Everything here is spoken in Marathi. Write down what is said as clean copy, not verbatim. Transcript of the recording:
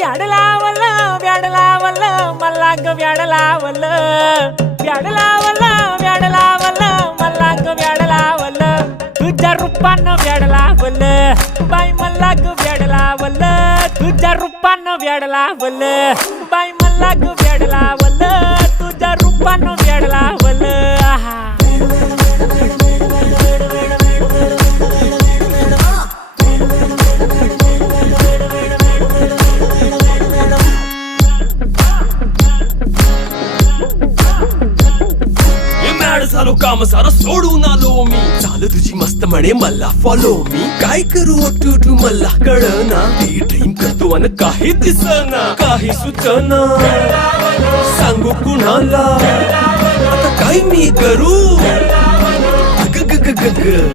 व्याड लावलं व्याड लावलं मला ग व्याड लावलं व्याड लावलं व्याड लावलं मला ग व्याड लावलं तुझ्या रूपानं व्याड लावलं बाई मला ग व्याड लावलं तुझ्या रूपानं व्याड लावलं बाई मला ग व्याड लावलं तुझ्या रूपानं व्याड लावलं आहा झालो काम सारं सोडून आलो मी चाल तुझी मस्त म्हणे मला फॉलो मी काय करू टू मला कळना ती ड्रीम करतो आणि काही दिसना काही सुचना सांगू कुणाला आता काय मी करू ग ग ग ग